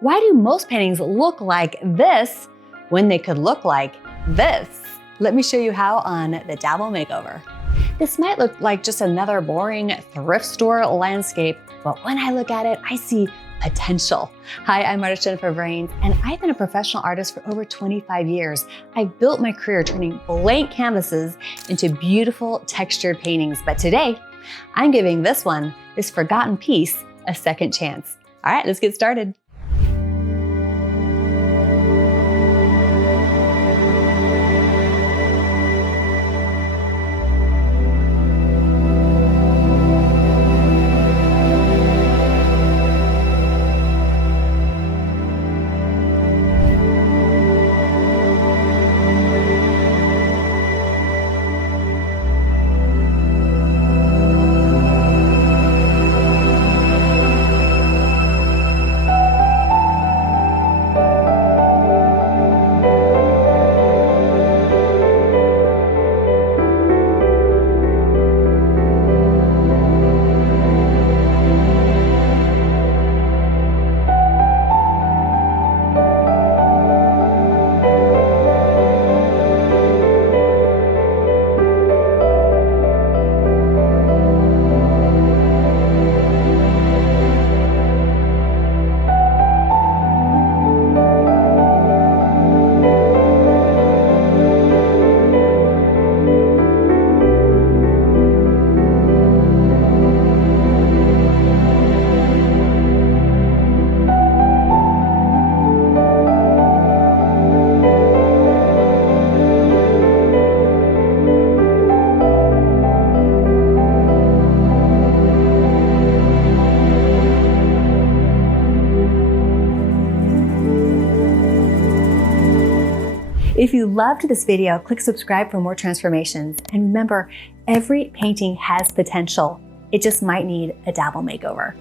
Why do most paintings look like this when they could look like this? Let me show you how on the Dabble Makeover. This might look like just another boring thrift store landscape, but when I look at it, I see potential. Hi, I'm artist Jennifer Vranes, and I've been a professional artist for over 25 years. I've built my career turning blank canvases into beautiful textured paintings, but today, I'm giving this forgotten piece, a second chance. All right, let's get started. If you loved this video, click subscribe for more transformations. And remember, every painting has potential. It just might need a Dabble makeover.